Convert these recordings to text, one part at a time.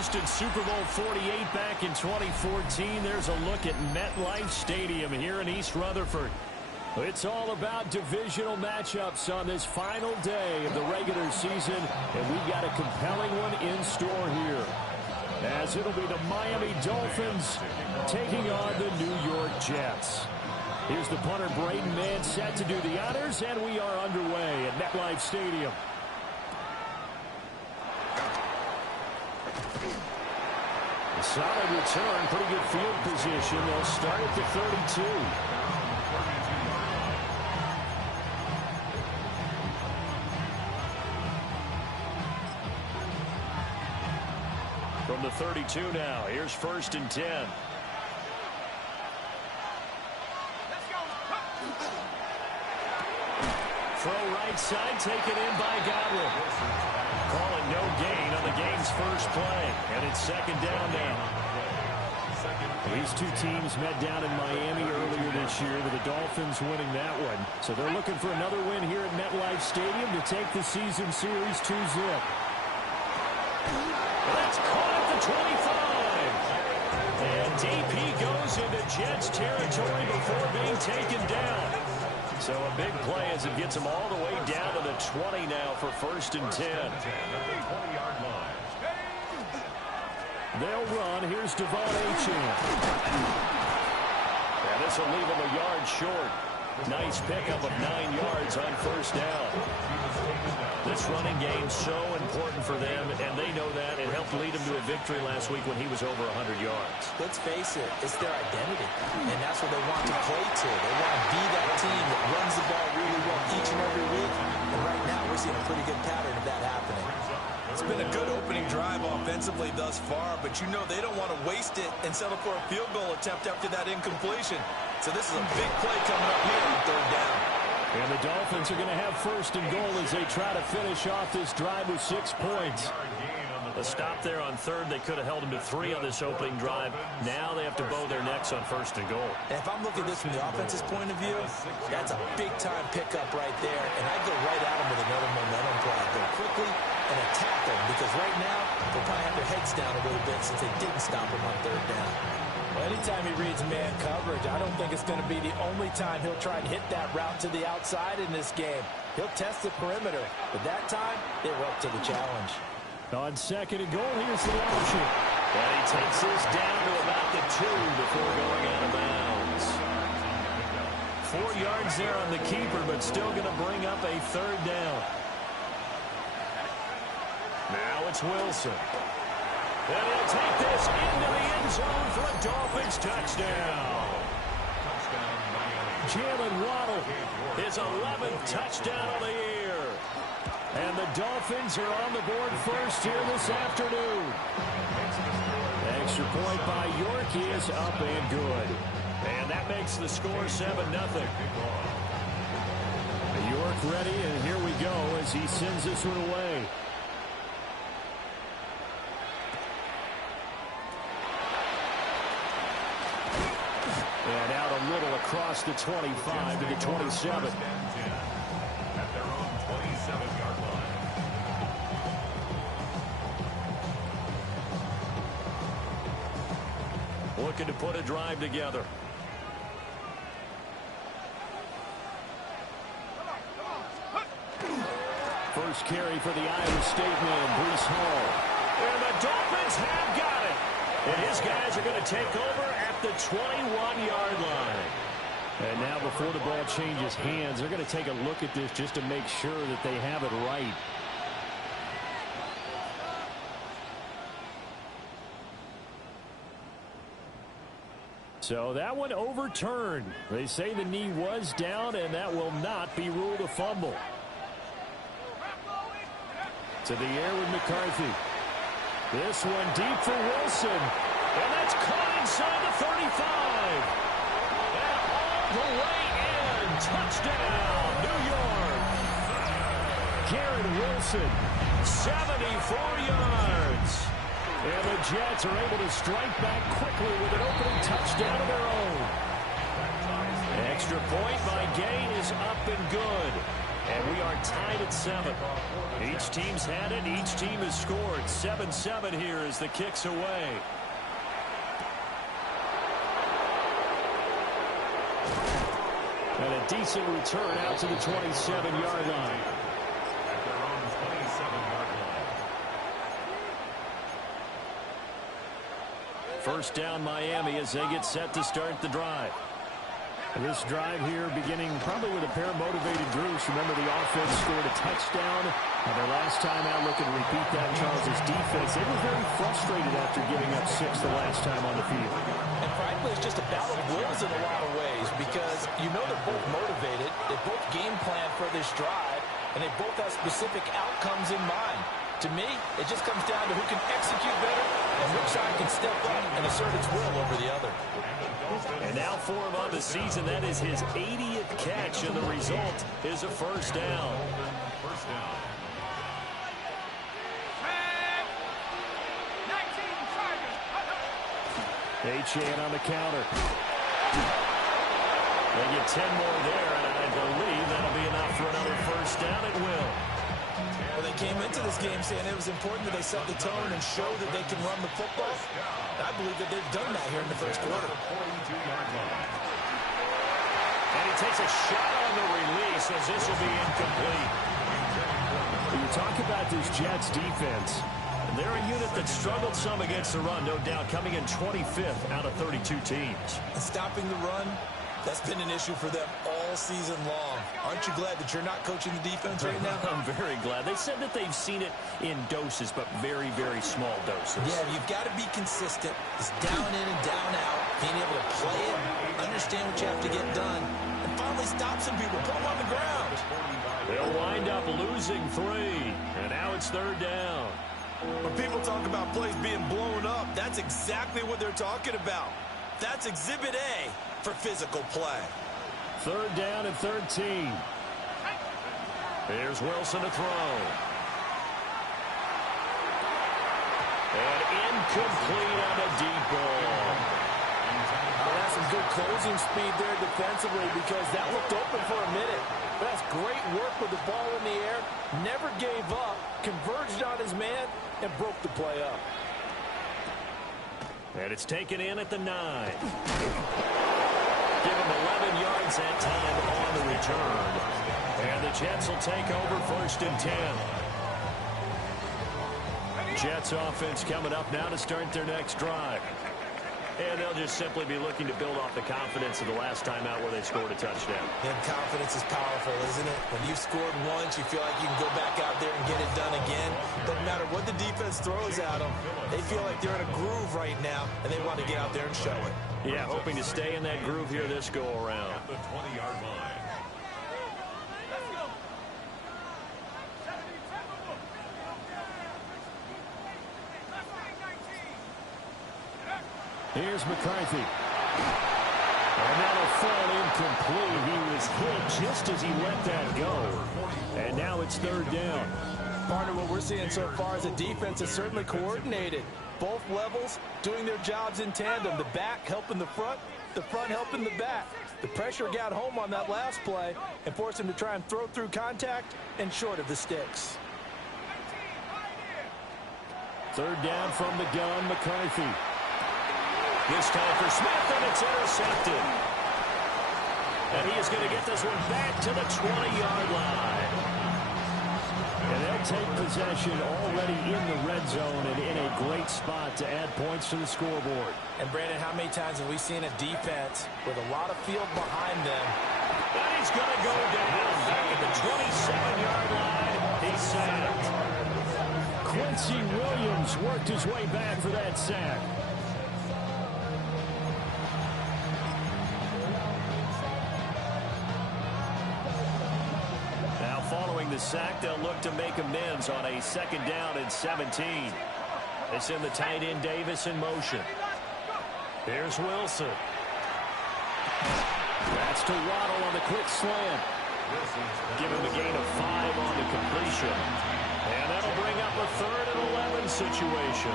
hosted Super Bowl 48 back in 2014. There's a look at MetLife Stadium here in East Rutherford. It's all about divisional matchups on this final day of the regular season, and we've got a compelling one in store here, as it'll be the Miami Dolphins taking on the New York Jets. Here's the punter, Braden Mann, set to do the honors, and we are underway at MetLife Stadium. A solid return, pretty good field position. They'll start at the 32. From the 32 now, here's 1st and 10. Throw right side, taken in by Godwin. Calling no gain on the game's first play, and it's 2nd down now. These two teams met down in Miami earlier this year, with the Dolphins winning that one. So they're looking for another win here at MetLife Stadium to take the season series 2-zip. That's caught at the 25. And deep he goes into Jets territory before being taken down. So a big play as it gets him all the way down to the 20 now for 1st and 10. They'll run. Here's Devon Achane. And this will leave him a yard short. Nice pickup of 9 yards on 1st down. This running game so important for them, and they know that. It helped lead them to a victory last week when he was over 100 yards. Let's face it, it's their identity, and that's what they want to play to. They want to be that team that runs the ball really well each and every week, and right now we're seeing a pretty good pattern of that happening. It's been a good opening drive offensively thus far, but you know they don't want to waste it and settle for a field goal attempt after that incompletion. So this is a big play coming up here on 3rd down. And the Dolphins are going to have 1st and goal as they try to finish off this drive with 6 points. A stop there on 3rd. They could have held them to 3 on this opening drive. Now they have to bow their necks on 1st and goal. And if I'm looking at this from the offense's point of view, that's a big-time pickup right there. And I go right at them with another momentum play. Go quickly and attack them, because right now they'll probably have their heads down a little bit since they didn't stop him on 3rd down. Well, anytime he reads man coverage, I don't think it's going to be the only time he'll try and hit that route to the outside in this game. He'll test the perimeter, but that time they were up to the challenge. On 2nd and goal, here's the option. And he takes this down to about the 2 before going out of bounds. 4 yards there on the keeper, but still going to bring up a 3rd down. Now it's Wilson. And he'll take this into the end zone for a Dolphins touchdown. Jalen Waddle, his 11th touchdown of the year. And the Dolphins are on the board first here this afternoon. Extra point by York is up and good. And that makes the score 7-0. York ready, and here we go as he sends this one away. And out a little across the 25 to the 27. Looking to put a drive together. First carry for the Iowa State man, Breece Hall. And the Dolphins have got it. And his guys are going to take over at the 21-yard line. And now before the ball changes hands, they're going to take a look at this just to make sure that they have it right. So that one overturned. They say the knee was down, and that will not be ruled a fumble. To the air with McCarthy. This one deep for Wilson. And that's caught inside the 35. And all the way in. Touchdown, New York. Garrett Wilson, 74 yards. And the Jets are able to strike back quickly with an opening touchdown of their own. Extra point by Gay is up and good. And we are tied at 7. Each team's had it. Each team has scored. 7-7 here as the kick's away. And a decent return out to the 27-yard line. First down Miami as they get set to start the drive. This drive here beginning probably with a pair of motivated groups. Remember, the offense scored a touchdown. And their last time out, looking to repeat that, Charles' defense. They were very frustrated after giving up 6 the last time on the field. And frankly, it's just a battle of wills in a lot of ways because you know they're both motivated. They both game plan for this drive, and they both have specific outcomes in mind. To me, it just comes down to who can execute better and which side can step up and assert its will over the other. And now for him on the season, that is his 80th catch, and the result is a first down. Achane on the counter. They get 10 more there, and I believe that'll be enough for another first down. It will. Well, they came into this game saying it was important that they set the tone and show that they can run the football. I believe that they've done that here in the first quarter. And he takes a shot on the release as this will be incomplete. You talk about this Jets defense. They're a unit that struggled some against the run, no doubt, coming in 25th out of 32 teams. And stopping the run, that's been an issue for them all season long. Aren't you glad that you're not coaching the defense right now? I'm very glad. They said that they've seen it in doses, but very, very small doses. Yeah, you've got to be consistent. It's down in and down out, being able to play it, understand what you have to get done, and finally stop some people, put them on the ground. They'll wind up losing 3, and now it's third down. When people talk about plays being blown up, that's exactly what they're talking about. That's Exhibit A for physical play. Third down and 13. Here's Wilson to throw. And incomplete on a deep ball. Well, that's some good closing speed there defensively because that looked open for a minute. That's great work with the ball in the air. Never gave up, converged on his man, and broke the play up. And it's taken in at the 9. Give him 11 yards that time on the return. And the Jets will take over first and 10. Jets offense coming up now to start their next drive. And they'll just simply be looking to build off the confidence of the last time out where they scored a touchdown. And confidence is powerful, isn't it? When you've scored once, you feel like you can go back out there and get it done again. Doesn't matter what the defense throws at them. They feel like they're in a groove right now, and they want to get out there and show it. Yeah, hoping to stay in that groove here this go-around. At the 20-yard line. Here's McCarthy. And that'll fall incomplete. He was hit just as he let that go. And now it's third down. Partner, what we're seeing so far is the defense is certainly coordinated. Both levels doing their jobs in tandem. The back helping the front helping the back. The pressure got home on that last play and forced him to try and throw through contact and short of the sticks. Third down from the gun, McCarthy. This time for Smith, and it's intercepted. And he is going to get this one back to the 20-yard line. And they'll take possession already in the red zone and in a great spot to add points to the scoreboard. And, Brandon, how many times have we seen a defense with a lot of field behind them? And he's going to go down back at the 27-yard line. He's sacked. Quincy Williams worked his way back for that sack. Following the sack, they'll look to make amends on a second down and 17. They send the tight end Davis in motion. Here's Wilson. That's to Waddle on the quick slant. Give him a gain of 5 on the completion. And that'll bring up a 3rd and 11 situation.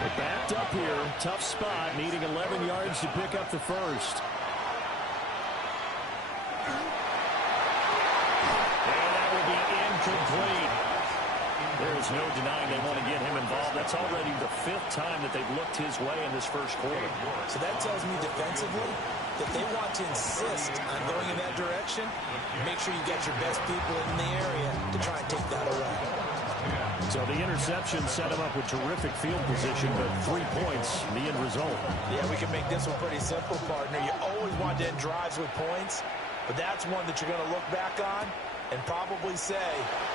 They're backed up here. Tough spot, needing 11 yards to pick up the first. incomplete. There's no denying they want to get him involved. That's already the 5th time that they've looked his way in this first quarter. So that tells me defensively that they want to insist on going in that direction. Make sure you get your best people in the area to try and take that away. So the interception set him up with terrific field position, but 3 points, the end result. Yeah, we can make this one pretty simple, partner. You always want to end drives with points, but that's one that you're going to look back on and probably say,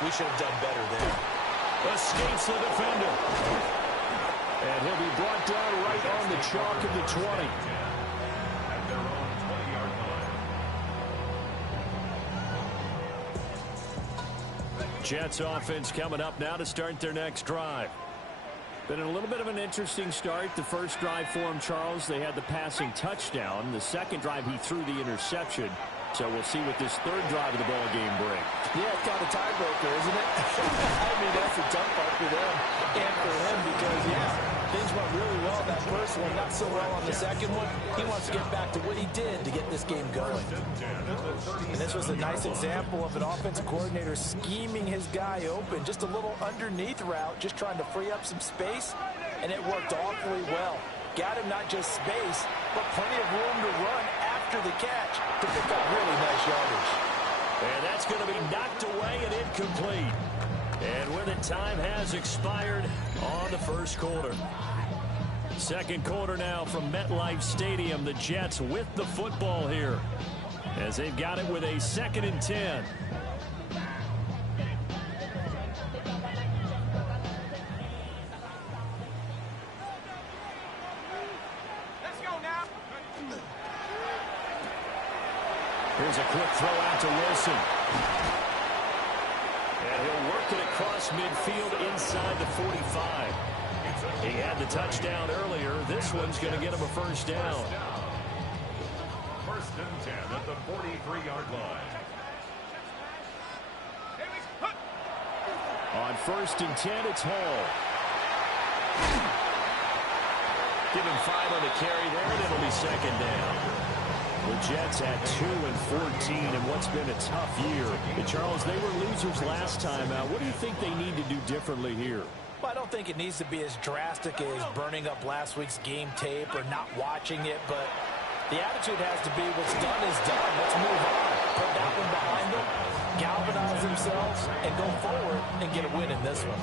we should have done better there. Escapes the defender. And he'll be brought down right on the chalk of the 20. Jets offense coming up now to start their next drive. Been a little bit of an interesting start. The first drive for him, Charles, they had the passing touchdown. The second drive, he threw the interception. So we'll see what this third drive of the ball game brings. Yeah, it's kind of a tiebreaker, isn't it? I mean, that's a tough part for them and for him because, yeah, things went really well that first one, not so well on the second one. He wants to get back to what he did to get this game going. And this was a nice example of an offensive coordinator scheming his guy open, just a little underneath route, just trying to free up some space, and it worked awfully well. Got him not just space, but plenty of room to run after the catch to pick up really nice yardage. And that's going to be knocked away and incomplete. And with it, time has expired on the first quarter. Second quarter now from MetLife Stadium. The Jets with the football here as they've got it with a 2nd and 10. Here's a quick throw out to Wilson. And he'll work it across midfield inside the 45. He had the touchdown earlier. This one's going to get him a first down. 1st and 10 at the 43-yard line. On 1st and 10, it's Hall. Give him 5 on the carry there, and it'll be 2nd down. The Jets at 2 and 14 in what's been a tough year. And Charles, they were losers last time out. What do you think they need to do differently here? Well, I don't think it needs to be as drastic as burning up last week's game tape or not watching it, but the attitude has to be what's done is done. Let's move on. Put that one behind them, galvanize themselves, and go forward and get a win in this one.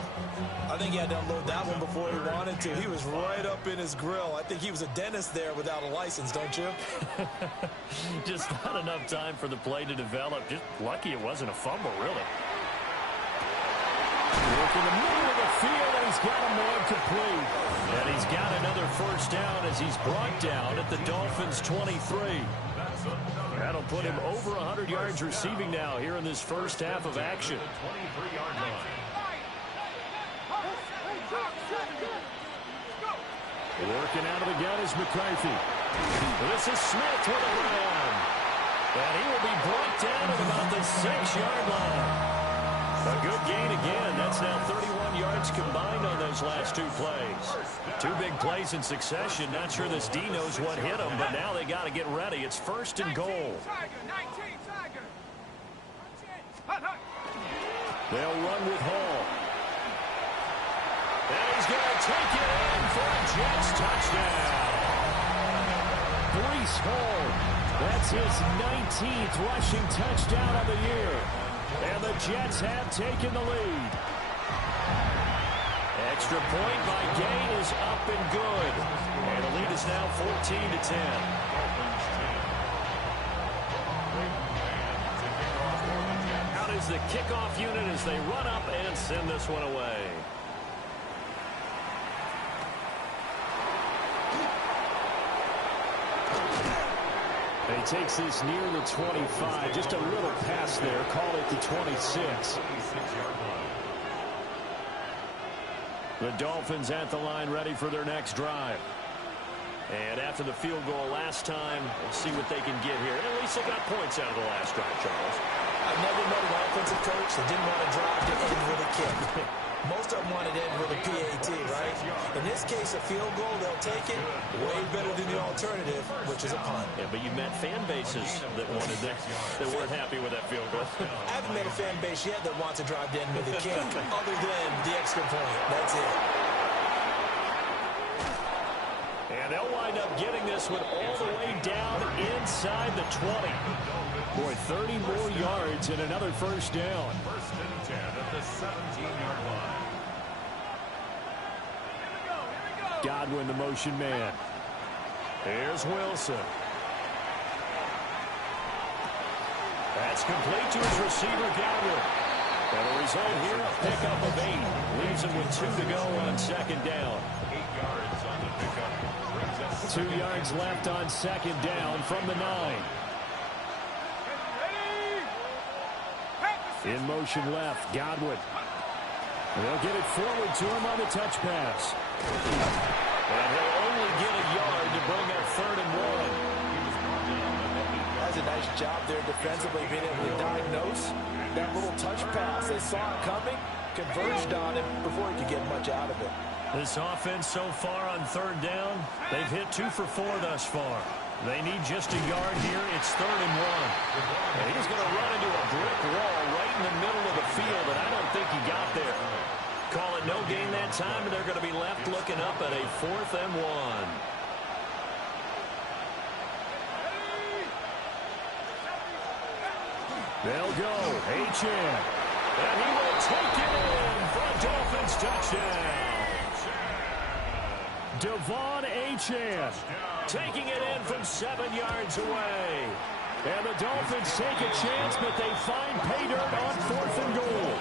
I think he had to unload that one before he wanted to. He was right up in his grill. I think he was a dentist there without a license, don't you? Just not enough time for the play to develop. Just lucky it wasn't a fumble, really. Look in the middle of the field, and he's got a man complete. And he's got another first down as he's brought down at the Dolphins' 23. That'll put him over 100 yards receiving now here in this first half of action. Working out of the gun is McCarthy. This is Smith with a run. And he will be brought down at about the 6-yard line. A good gain again. That's now 31 yards combined on those last 2 plays. 2 big plays in succession. Not sure this D knows what hit him, but now they got to get ready. It's 1st and goal. They'll run with Hall. And he's going to take it in for a Jets touchdown. Breece Hall. That's his 19th rushing touchdown of the year. And the Jets have taken the lead. Extra point by Gain is up and good. And the lead is now 14-10. Out is the kickoff unit as they run up and send this one away. He takes this near the 25. Just a little pass there. Call it the 26. The Dolphins at the line ready for their next drive. And after the field goal last time, we'll see what they can get here. At least they got points out of the last drive, Charles. I've never met an offensive coach that didn't want to drive to end with a kick. Most of them want it in with a PAT, right? In this case, a field goal, they'll take it way better than the alternative, which is a punt. Yeah, but you met fan bases that wanted that weren't happy with that field goal. I haven't met a fan base yet that wants to drive in with a kick other than the extra point. That's it. And they'll wind up getting this one all the way down inside the 20. Boy, 30 more yards and another first down. First and 10 at the 17-yard line. Godwin, the motion man. Here's Wilson. That's complete to his receiver, Godwin. And the result here, a pickup of 8. Leaves him with 2 to go on second down. 8 yards on the pickup. Brings us 2 yards left on second down from the 9. In motion left, Godwin. They'll get it forward to him on the touch pass. And he'll only get a yard to bring up 3rd and 1. That's a nice job there defensively, being able to diagnose that little touch pass. They saw it coming, converged on it before he could get much out of it. This offense so far on 3rd down, they've hit 2 for 4 thus far. They need just a yard here. It's 3rd and 1. And he's going to run into a brick wall right in the middle of the field, and I don't think he got there. Call it no gain that time, and they're going to be left looking up at a 4th and 1. They'll go. Achane. And he will take it in for a Dolphins touchdown. Devon Achane taking it in from 7 yards away. And the Dolphins take a chance, but they find pay dirt on 4th and goal.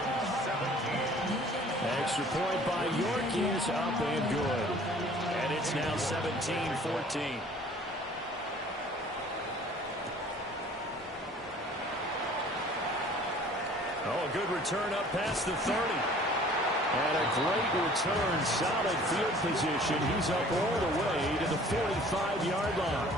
Extra point by York is up and good. And it's now 17-14. Oh, a good return up past the 30. And a great return, solid field position. He's up all the way to the 45-yard line.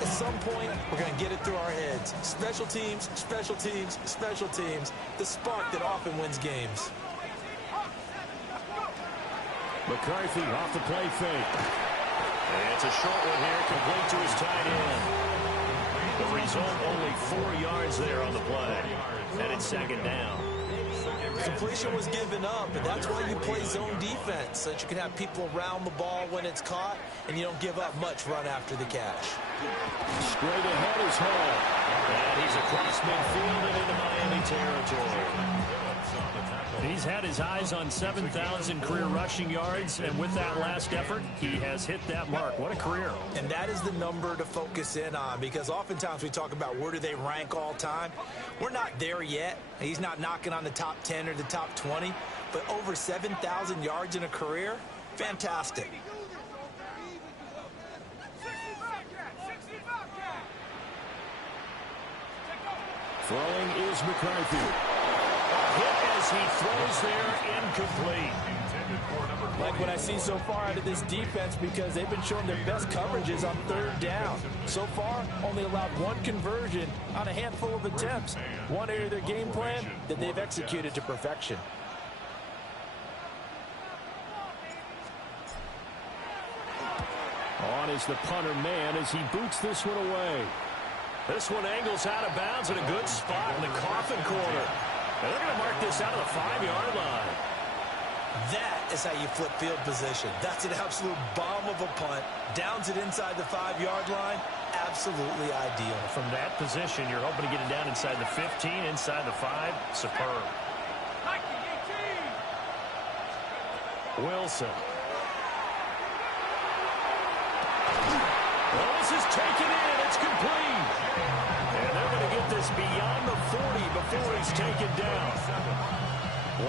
At some point, we're going to get it through our heads. Special teams, special teams, special teams. The spark that often wins games. McCarthy off the play fake. And it's a short one here, complete to his tight end. The result, only 4 yards there on the play. And it's 2nd down. Completion was given up, and that's why you play zone defense, so that you can have people around the ball when it's caught, and you don't give up much run after the catch. Straight ahead is Hall. And he's across midfield and into Miami territory. He's had his eyes on 7,000 career rushing yards, and with that last effort, he has hit that mark. What a career. And that is the number to focus in on, because oftentimes we talk about where do they rank all time. We're not there yet. He's not knocking on the top 10 or the top 20, but over 7,000 yards in a career, fantastic. Throwing is McCarthy. Hit as he throws there, incomplete. Like what I see so far out of this defense, because they've been showing their best coverages on 3rd down. So far, only allowed 1 conversion on a handful of attempts. One area of their game plan that they've executed to perfection. On is the punter man as he boots this one away. This one angles out of bounds in a good spot in the coffin corner. And they're going to mark this out of the 5-yard line. That is how you flip field position. That's an absolute bomb of a punt. Downs it inside the 5-yard line. Absolutely ideal. From that position, you're hoping to get it down inside the 15, inside the 5. Superb. Wilson. Well, this is taken in. It's complete. And they're going to get this beyond the 40 before he's taken down.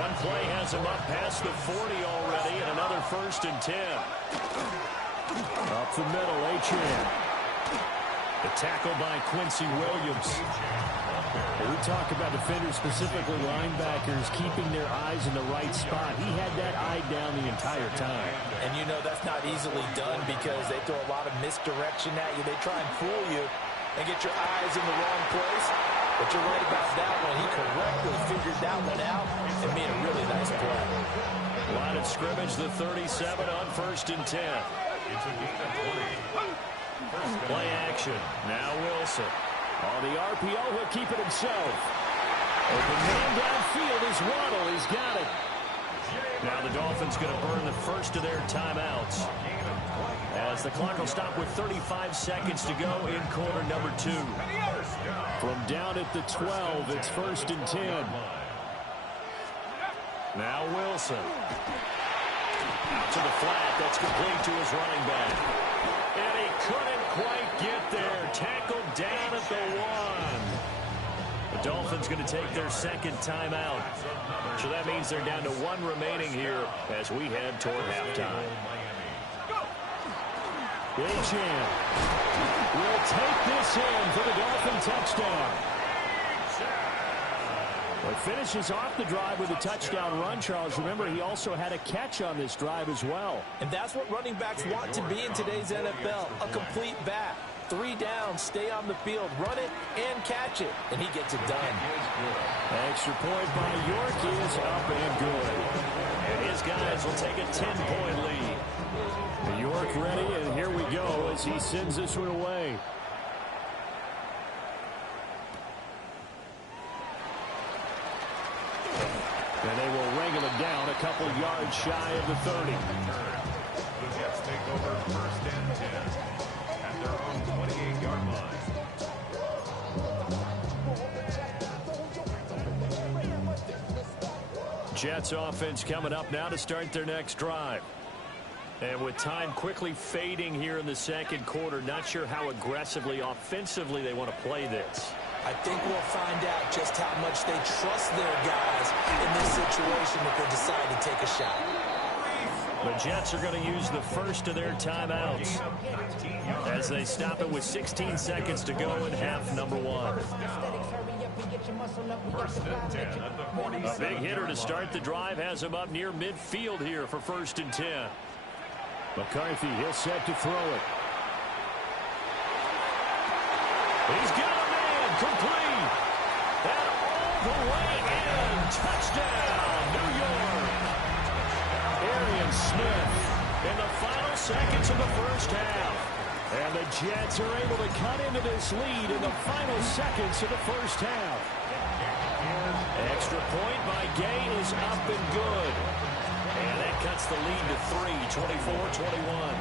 One play has him up past the 40 already, and another 1st and 10. Up the middle, Achane. The tackle by Quincy Williams. We talk about defenders, specifically linebackers, keeping their eyes in the right spot. He had that eye down the entire time. And you know that's not easily done, because they throw a lot of misdirection at you. They try and fool you and get your eyes in the wrong place. But you're right about that one. He correctly figured that one out and made a really nice play. Line of scrimmage, the 37 on 1st and 10. It's a gain of 20. Play action. Now Wilson. On the RPO, he'll keep it himself. Open man downfield is Waddle. He's got it. Now the Dolphins going to burn the first of their timeouts, as the clock will stop with 35 seconds to go in quarter number 2. From down at the 12, it's 1st and 10. Now Wilson. Out to the flat. That's complete to his running back. And he couldn't quite get there. Tackled down at the 1. The Dolphins going to take their second timeout. So that means they're down to 1 remaining here as we head toward halftime. Achane will take this in for the Dolphin touchdown. But finishes off the drive with a touchdown run, Charles. Remember, he also had a catch on this drive as well. And that's what running backs want to be in today's NFL, a complete back. 3 downs, stay on the field, run it, and catch it. And he gets it done. Extra point by York is up and good. And his guys will take a 10-point lead. York ready, and here we go as he sends this one away. And they will wrangle it down a couple yards shy of the 30. The Jets take over 1st and 10 at their own 28-yard line. Jets offense coming up now to start their next drive. And with time quickly fading here in the second quarter, not sure how aggressively, offensively they want to play this. I think we'll find out just how much they trust their guys in this situation if they decide to take a shot. The Jets are going to use the first of their timeouts as they stop it with 16 seconds to go in half number 1. 1st and 10 at the 47. A big hitter to start the drive has him up near midfield here for 1st and 10. McCarthy, he'll set to throw it. He's got a man, complete. And all the way in. Touchdown, New York. Arian Smith in the final seconds of the first half. And the Jets are able to cut into this lead in the final seconds of the first half. Extra point by Gay is up and good. And that cuts the lead to 3, 24-21.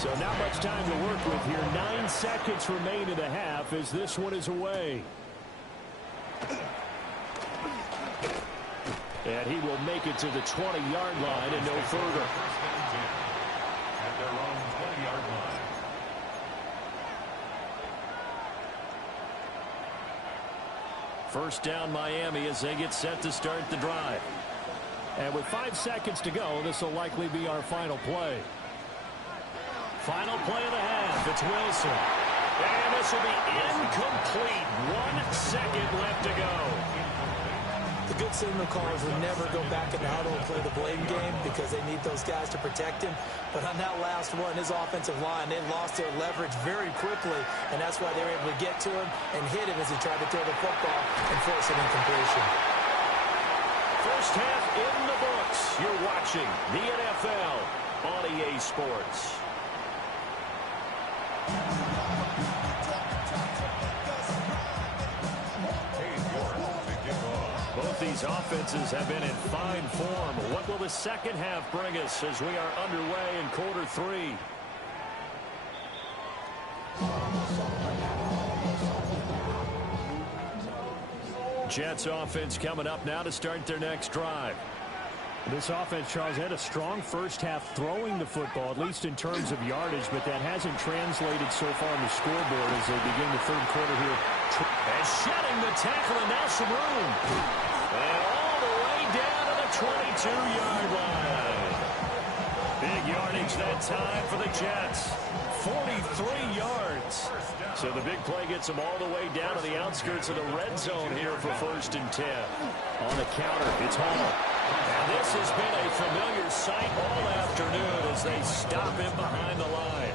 So not much time to work with here. 9 seconds remain in the half as this one is away. And he will make it to the 20-yard line and no further. At their own 20-yard line. First down Miami as they get set to start the drive. And with 5 seconds to go, this will likely be our final play. Final play of the half. It's Wilson. And this will be incomplete. 1 second left to go. The good signal callers would never go back in the huddle and play the blame game because they need those guys to protect him. But on that last one, his offensive line, they lost their leverage very quickly, and that's why they were able to get to him and hit him as he tried to throw the football and force an incompletion. First half in the books. You're watching the NFL on EA Sports. Both these offenses have been in fine form. What will the second half bring us as we are underway in quarter 3? Jets offense coming up now to start their next drive. This offense, Charles, had a strong first half throwing the football, at least in terms of yardage, but that hasn't translated so far on the scoreboard as they begin the third quarter here. And shedding the tackle, and now some room. And all the way down to the 22-yard line. Big yardage that time for the Jets. 43 yards. So the big play gets them all the way down to the outskirts of the red zone here for 1st and 10. On the counter, it's Hall. And this has been a familiar sight all afternoon as they stop him behind the line.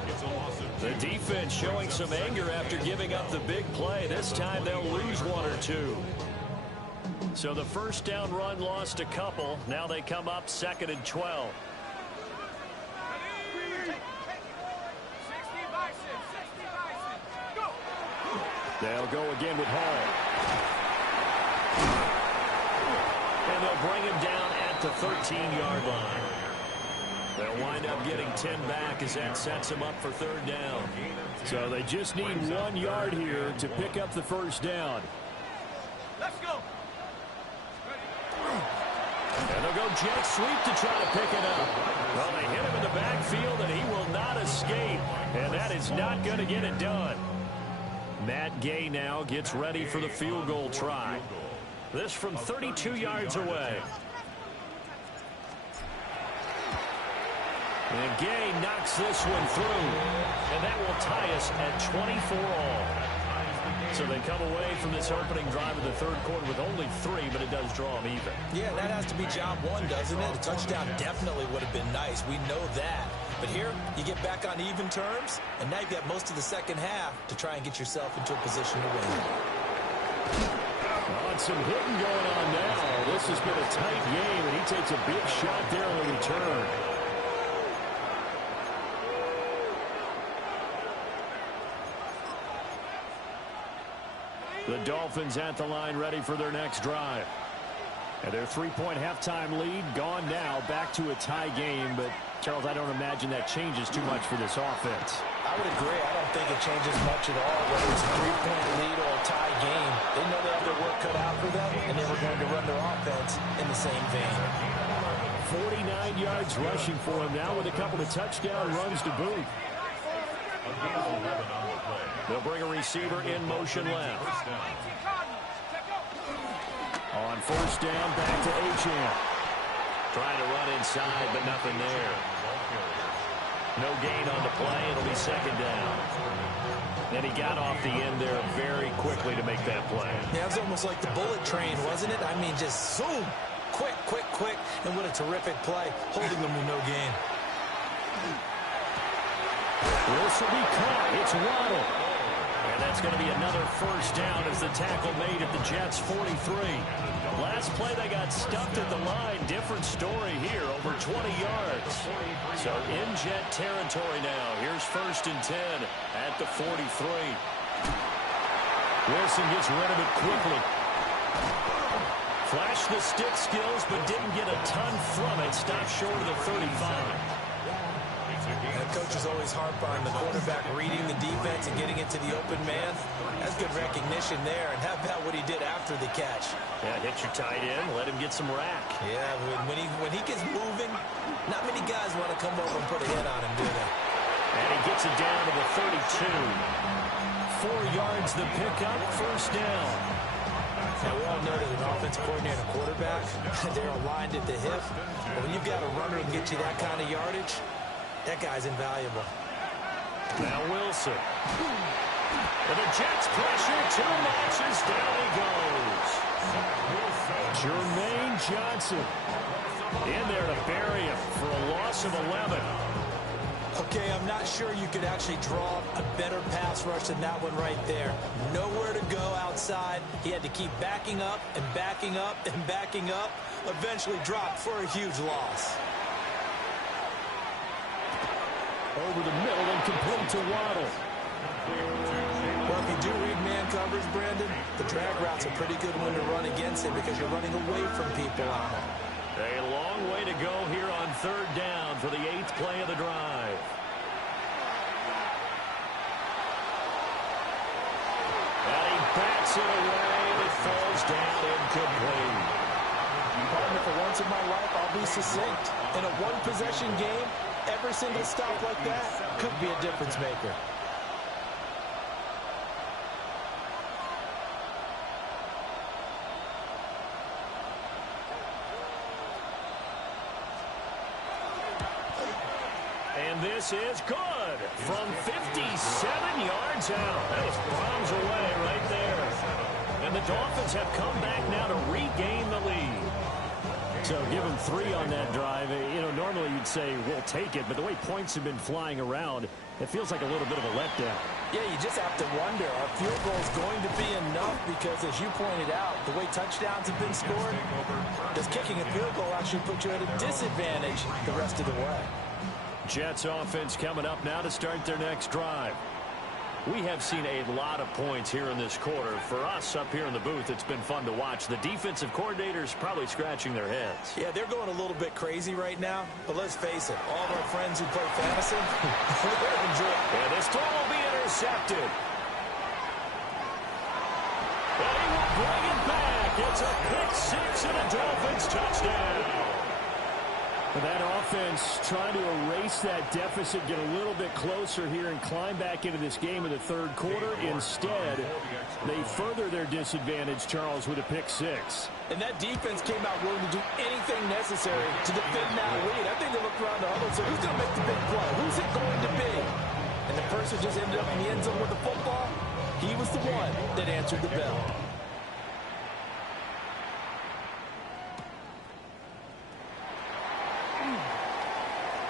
The defense showing some anger after giving up the big play. This time they'll lose one or two. So the first down run lost a couple. Now they come up 2nd and 12. They'll go again with Hall. And they'll bring him down at the 13-yard line. They'll wind up getting 10 back as that sets them up for 3rd down. So they just need 1 yard here to pick up the first down. Let's go. And they'll go jet sweep to try to pick it up. Well, they hit him in the backfield, and he will not escape. And that is not going to get it done. Matt Gay now gets ready for the field goal try. This from 32 yards away. And Gay knocks this one through. And that will tie us at 24 all. So they come away from this opening drive in the 3rd quarter with only 3, but it does draw them even. Yeah, that has to be job one, doesn't it? A touchdown definitely would have been nice. We know that. But here, you get back on even terms, and now you've got most of the second half to try and get yourself into a position to win. Oh, and some hitting going on now. This has been a tight game, and he takes a big shot there on the return. The Dolphins at the line ready for their next drive. And their 3-point halftime lead gone now, back to a tie game. But, Charles, I don't imagine that changes too much for this offense. I would agree. I don't think it changes much at all, whether it's a 3-point lead or a tie game. They know they have their work cut out for them, and they were going to run their offense in the same vein. 49 yards rushing for him now with a couple of touchdown runs to boot. They'll bring a receiver in motion left. On 1st down, back to Achane. Trying to run inside, but nothing there. No gain on the play. It'll be 2nd down. And he got off the end there very quickly to make that play. Yeah, it was almost like the bullet train, wasn't it? I mean, just zoom. Quick, quick, quick. And what a terrific play, holding them with no gain. This will be caught. It's Waddle. And that's going to be another 1st down as the tackle made at the Jets' 43. Last play they got stuffed at the line. Different story here, over 20 yards. So in Jet territory now. Here's 1st and 10 at the 43. Wilson gets rid of it quickly. Flashed the stick skills, but didn't get a ton from it. Stopped short of the 35. And coaches always harp on the quarterback reading the defense and getting it to the open man. That's good recognition there. And how about what he did after the catch? Yeah, hit your tight end, let him get some rack. Yeah, when he gets moving, not many guys want to come over and put a hit on him, do they? And he gets it down to the 32. 4 yards the pickup, 1st down. Now, we all know that an offensive coordinator and a quarterback, they're aligned at the hip. But when you've got a runner who can get you that kind of yardage, that guy's invaluable. Now Wilson. And the Jets pressure, 2 notches, down he goes. Jermaine Johnson in there to bury him for a loss of 11. Okay, I'm not sure you could actually draw a better pass rush than that one right there. Nowhere to go outside. He had to keep backing up and backing up and backing up. Eventually dropped for a huge loss. Over the middle and complete to Waddle. Well, if you do read man coverage, Brandon, the drag route's a pretty good one to run against it because you're running away from people on it. A long way to go here on 3rd down for the 8th play of the drive. And he bats it away. It falls down incomplete. Partner, for once in my life, I'll be succinct. In a one-possession game, every single stop like that could be a difference maker. And this is good from 57 yards out. That was bombs away right there. And the Dolphins have come back now to regain the lead. So give them 3 on that drive. You know, normally you'd say, we'll take it, but the way points have been flying around, it feels like a little bit of a letdown. Yeah, you just have to wonder, are field goals going to be enough? Because as you pointed out, the way touchdowns have been scored, does kicking a field goal actually put you at a disadvantage the rest of the way? Jets offense coming up now to start their next drive. We have seen a lot of points here in this quarter. For us up here in the booth, it's been fun to watch. The defensive coordinators probably scratching their heads. Yeah, they're going a little bit crazy right now. But let's face it, all of our friends who play fantasy, they're enjoying it. And this throw will be intercepted. And he will bring it back. It's a pick 6 and a Dolphins touchdown. That offense trying to erase that deficit, get a little bit closer here and climb back into this game in the third quarter. Instead, they further their disadvantage, Charles, with a pick 6. And that defense came out willing to do anything necessary to defend that lead. I think they looked around the huddle and said, who's going to make the big play? Who's it going to be? And the person just ended up in the end zone with the football. He was the one that answered the bell.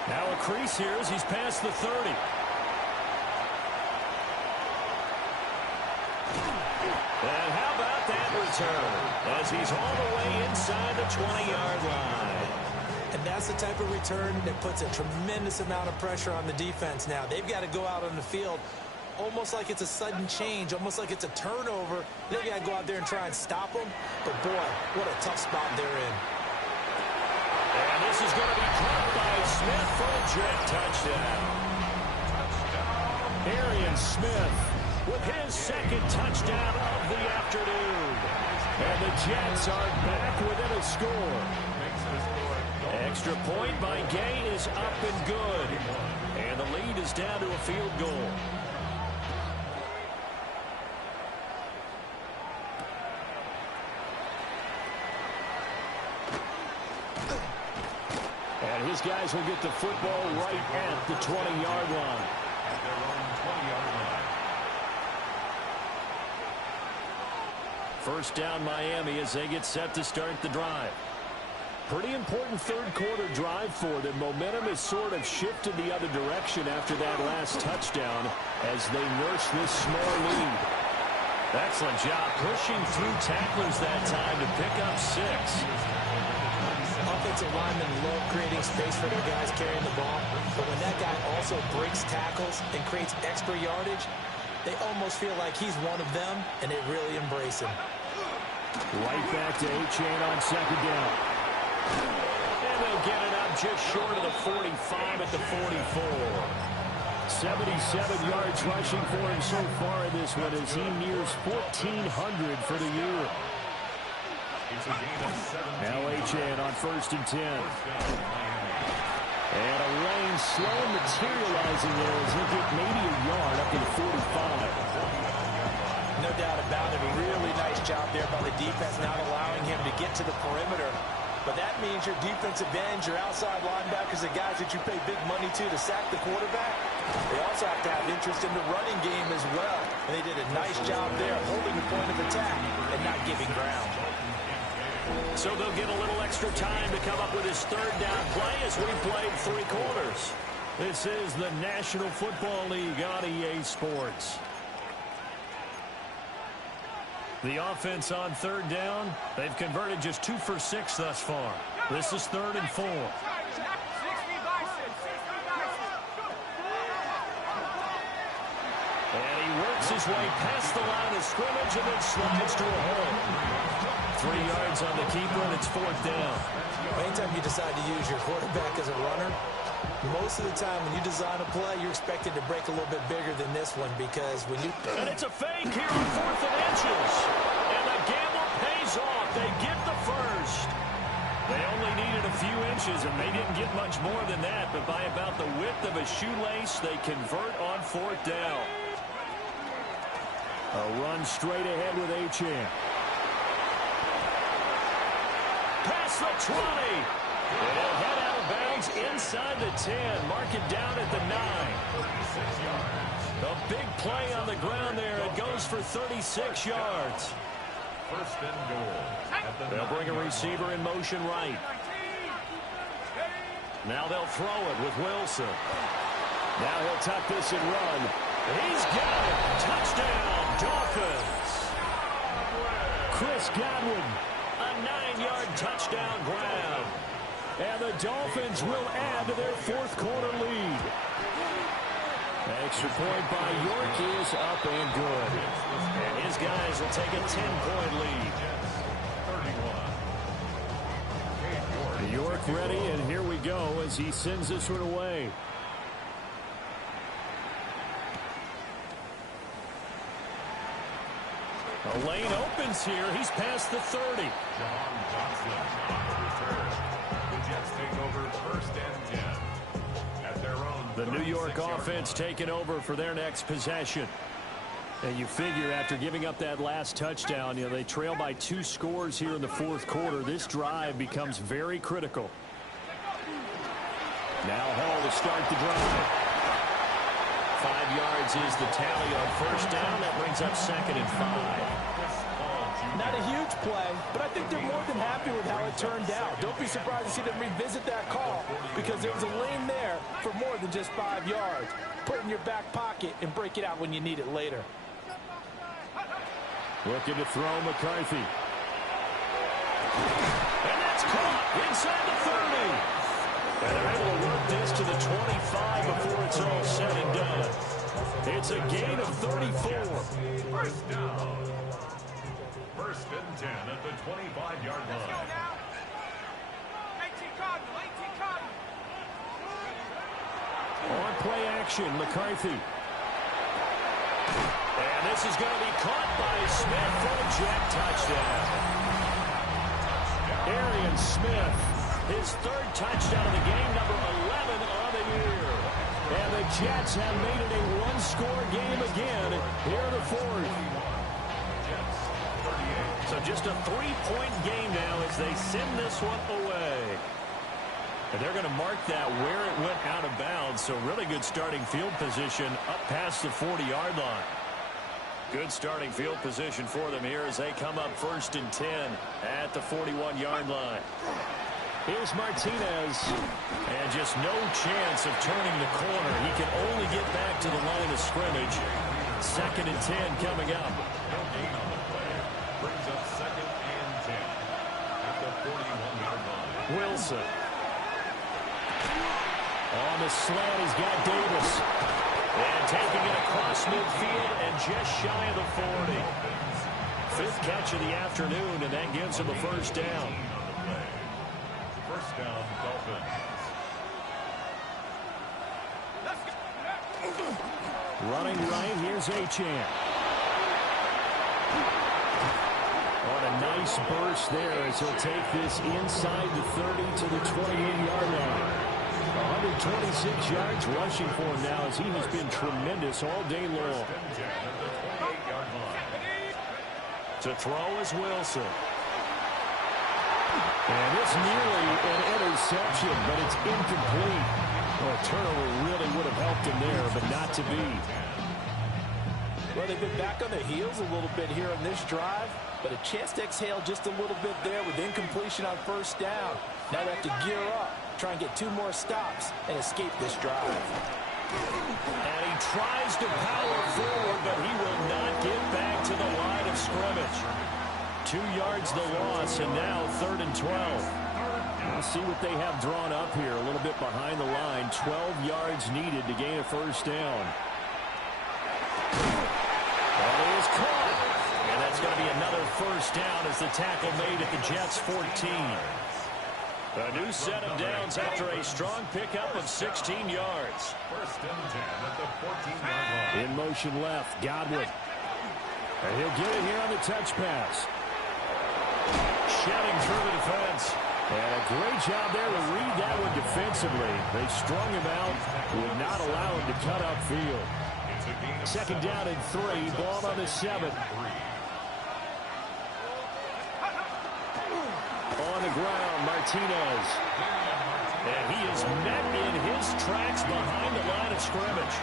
Now a crease here as he's past the 30. And how about that return as he's all the way inside the 20-yard line. And that's the type of return that puts a tremendous amount of pressure on the defense now. They've got to go out on the field almost like it's a sudden change, almost like it's a turnover. They've got to go out there and try and stop them. But, boy, what a tough spot they're in. And this is going to be caught by Smith for a Jet touchdown. Arian Smith with his second touchdown of the afternoon. And the Jets are back within a score. Extra point by Gay is up and good. And the lead is down to a field goal. And his guys will get the football right at the 20-yard line. At their own 20-yard line. First down Miami as they get set to start the drive. Pretty important third quarter drive for them. Momentum has sort of shifted the other direction after that last touchdown as they nurse this small lead. Excellent job pushing through tacklers that time to pick up 6. Offensive linemen love creating space for their guys carrying the ball. But when that guy also breaks tackles and creates extra yardage, they almost feel like he's one of them, and they really embrace him. Right back to Achane on second down. And they'll get it up just short of the 45 at the 44. 77 yards rushing for him so far in this one as he nears 1,400 for the year. It's a gain of 17. Now Achane on 1st and 10. And a rain slow materializing there as he get maybe a yard up to the 45. No doubt about it. A really nice job there by the defense, not allowing him to get to the perimeter. But that means your defensive ends, your outside linebackers, the guys that you pay big money to sack the quarterback, they also have to have interest in the running game as well. And they did a nice job there holding the point of attack and not giving ground. So they'll get a little extra time to come up with his third down play as we played 3 quarters. This is the National Football League on EA Sports. The offense on third down, they've converted just 2 for 6 thus far. This is 3rd and 4. And he works his way past the line of scrimmage and then slides to a hole. 3 yards on the keeper, and it's 4th down. Anytime you decide to use your quarterback as a runner, most of the time when you design a play, you're expected to break a little bit bigger than this one because when you... And it's a fake here on 4th and inches. And the gamble pays off. They get the first. They only needed a few inches, and they didn't get much more than that. But by about the width of a shoelace, they convert on 4th down. A run straight ahead with Achane. Past the 20. They'll head out of bounds inside the 10. Mark it down at the 9. A big play on the ground there. It goes for 36 yards. First and goal. They'll bring a receiver in motion right. Now they'll throw it with Wilson. Now he'll tuck this and run. He's got it. Touchdown, Dolphins. Chris Godwin, a 9-yard touchdown grab. And the Dolphins will add to their fourth quarter lead. Extra point by York is up and good. And his guys will take a 10-point lead. York ready, and here we go as he sends this one away. The lane opens here. He's past the 30. John Johnson on return. The Jets take over first and 10 at their own. The New York offense taking over for their next possession. And you figure after giving up that last touchdown, they trail by 2 scores here in the fourth quarter. This drive becomes very critical. Now Hall to start the drive. 5 yards is the tally on first down. That brings up 2nd and 5. Not a huge play, but I think they're more than happy with how it turned out. Don't be surprised to see them revisit that call because there was a lane there for more than just 5 yards. Put it in your back pocket and break it out when you need it later. Looking to throw McCarthy. And that's caught inside the 30. And they're able to work this to the 25 before it's all said and done. It's a gain of 34. First down. First and 10 at the 25-yard line. On play action, McCarthy. And this is going to be caught by Smith for a jet touchdown. Arian Smith, his 3rd touchdown of the game, number 11 on the year. And the Jets have made it a 1-score game again here in the 4th. So just a 3-point game now as they send this one away. And they're going to mark that where it went out of bounds. So really good starting field position up past the 40-yard line. Good starting field position for them here as they come up 1st and 10 at the 41-yard line. Here's Martinez. And just no chance of turning the corner. He can only get back to the line of scrimmage. 2nd and 10 coming up. Brings up 2nd and 10 at the 41-yard line. Wilson. On the slant, he's got Davis. And taking it across midfield and just shy of the 40. 5th catch of the afternoon, and that gives him a first down. First down, Dolphins. Running right, here's Achane. On a nice burst there as he'll take this inside the 30 to the 28-yard line. 126 yards rushing for him now as he has been tremendous all day long. To throw is Wilson. And it's nearly an interception, but it's incomplete. Well, a turnover really would have helped him there, but not to be. Well, they've been back on their heels a little bit here on this drive, but a chance to exhale just a little bit there with incompletion on first down. Now they have to gear up, try and get 2 more stops, and escape this drive. And he tries to power forward, but he will not get back to the line of scrimmage. 2 yards the loss, and now 3rd and 12. We'll see what they have drawn up here, a little bit behind the line. 12 yards needed to gain a first down. That is caught. And that's going to be another first down as the tackle made at the Jets' 14. A new set of downs after a strong pickup of 16 yards. First and 10 at the 14-yard line. In motion left, Godwin. And he'll get it here on the touch pass. Shedding through the defense. And a great job there to read that one defensively. They strung him out, would not allow him to cut upfield. 2nd down and 3, ball on the 7. On the ground, Martinez. And he is met in his tracks behind the line of scrimmage.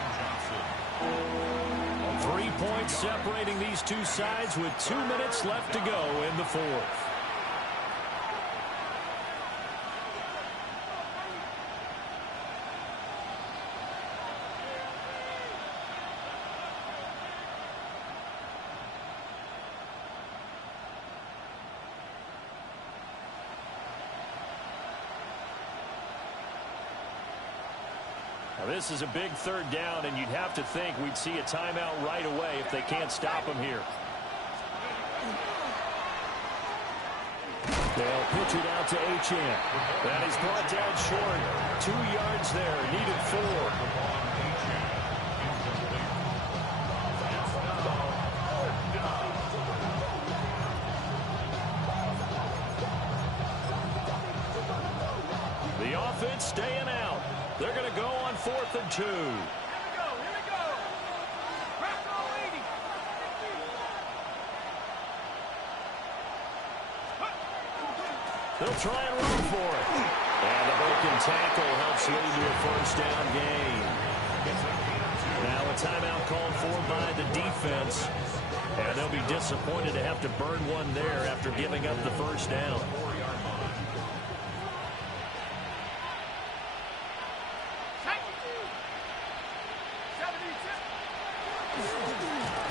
3 points separating these two sides with 2 minutes left to go in the 4th. This is a big third down, and you'd have to think we'd see a timeout right away if they can't stop him here. They'll pitch it out to Achane. That is brought down short. 2 yards there, needed 4. The offense staying out. They're going to go on 4th and 2. They'll try and run for it. And the broken tackle helps lead to a first down gain. Now a timeout called for by the defense. And they'll be disappointed to have to burn one there after giving up the first down.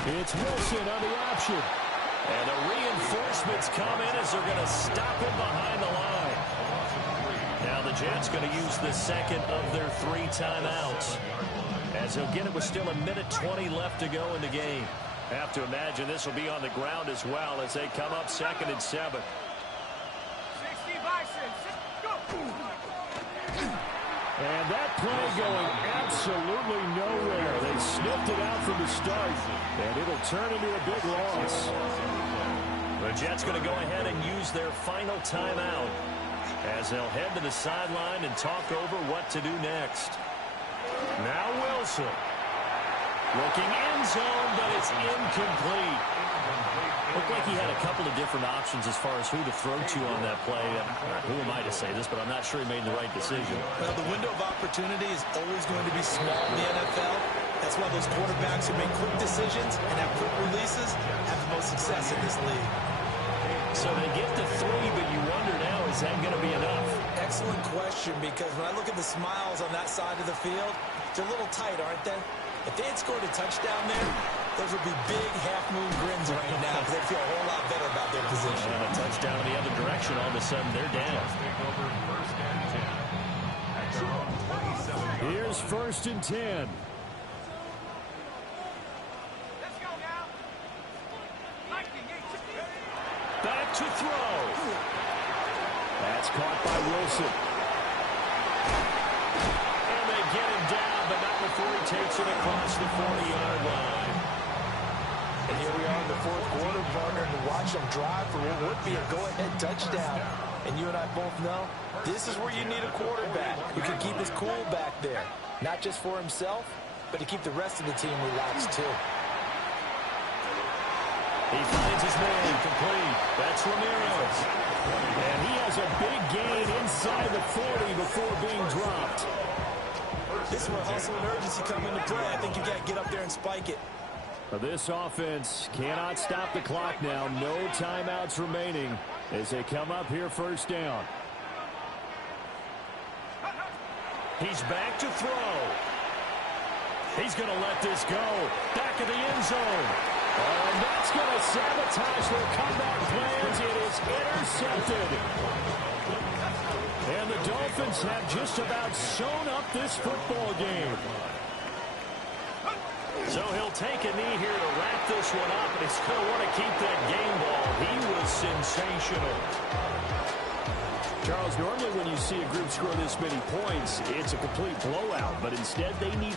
It's Wilson on the option. And the reinforcements come in as they're going to stop him behind the line. Now the Jets going to use the second of their 3 timeouts. As he'll get it with still 1:20 left to go in the game. Have to imagine this will be on the ground as well as they come up 2nd and 7. And that play going absolutely nowhere. They sniffed it out from the start, and it'll turn into a big loss. The Jets going to go ahead and use their final timeout as they'll head to the sideline and talk over what to do next. Now Wilson. Looking end zone, but it's incomplete. Looked like he had a couple of different options as far as who to throw to on that play. Who am I to say this, but I'm not sure he made the right decision. Well, the window of opportunity is always going to be small in the NFL. That's why those quarterbacks who make quick decisions and have quick releases have the most success in this league. So they get to 3, but you wonder now, is that going to be enough? Excellent question, because when I look at the smiles on that side of the field, they're a little tight, aren't they? If they had scored a touchdown there, those would be big half-moon grins right now because they feel a whole lot better about their position. And a touchdown in the other direction, all of a sudden they're down. Here's 1st and 10. Back to throw. That's caught by Wilson. And they get him down, but not before he takes it across the 40-yard line. And here we are in the 4th quarter, partner, to watch them drive for what would be a go-ahead touchdown. And you and I both know this is where you need a quarterback who can keep his cool back there. Not just for himself, but to keep the rest of the team relaxed, too. He finds his man complete. That's Ramirez. And he has a big gain inside the 40 before being dropped. This is where hustle and urgency come into play. I think you got to get up there and spike it. This offense cannot stop the clock now. No timeouts remaining as they come up here 1st down. He's back to throw. He's going to let this go. Back of the end zone. And that's going to sabotage their comeback plans. It is intercepted. And the Dolphins have just about sewn up this football game. So he'll take a knee here to wrap this one up, and he's going to want to keep that game ball. He was sensational. Charles, normally when you see a group score this many points, it's a complete blowout, but instead they need